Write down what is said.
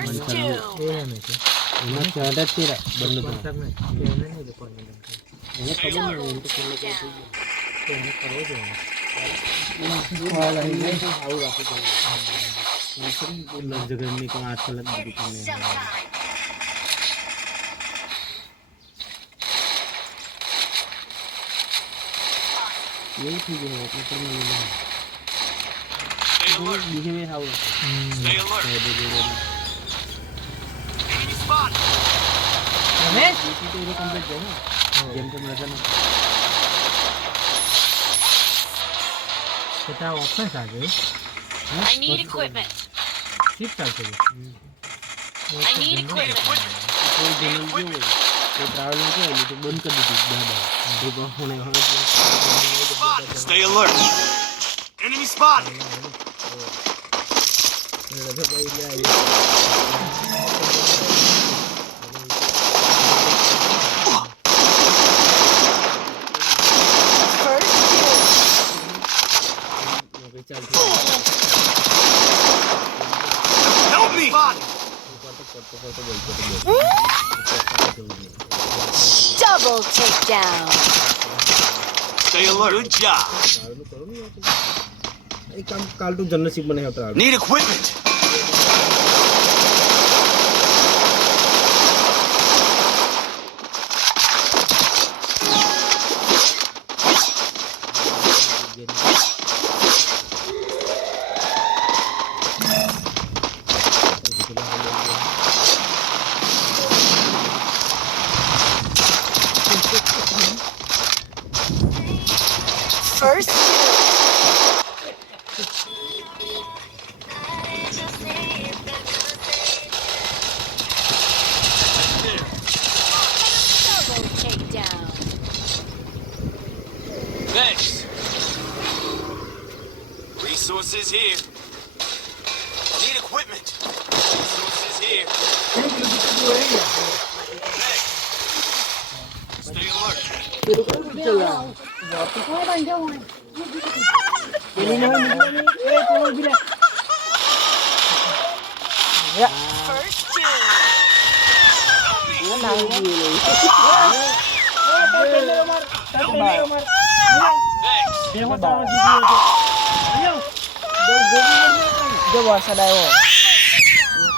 First two. એમાં ચડત છે બંને તો એને ખબર નહીં એમ તો કોણ લોકો એને કરવો જોઈએ આવું રાખવું જોઈએ જગરની કોઈ 8 કલાક દીધી તમને એવું થઈ ગયું એટલે પણ બીજે બે આવું Stay alert. Enemy spot. Complete જાય ને જેમ તેમ રજા નથી সেটা অপশন আছে I need equipment. শিফট আছে I need equipment. કોઈ જનરલ કેવું હોય તો ટ્રાવેલ કેવું હોય તો બંધ કરી દીધું દાદા એ પણ હવે Spot. Stay alert. Enemy spot. First two. Help me. Spot. Double takedown. Stay alert. Good job. એ કામ કાલ તો જનરશીપ બને હતા Need equipment. First two. Double takedown. Thanks. Resources here. Need equipment. Resources here. Thanks. Stay alert. First two. Thanks. જો વરસાદ આવ્યો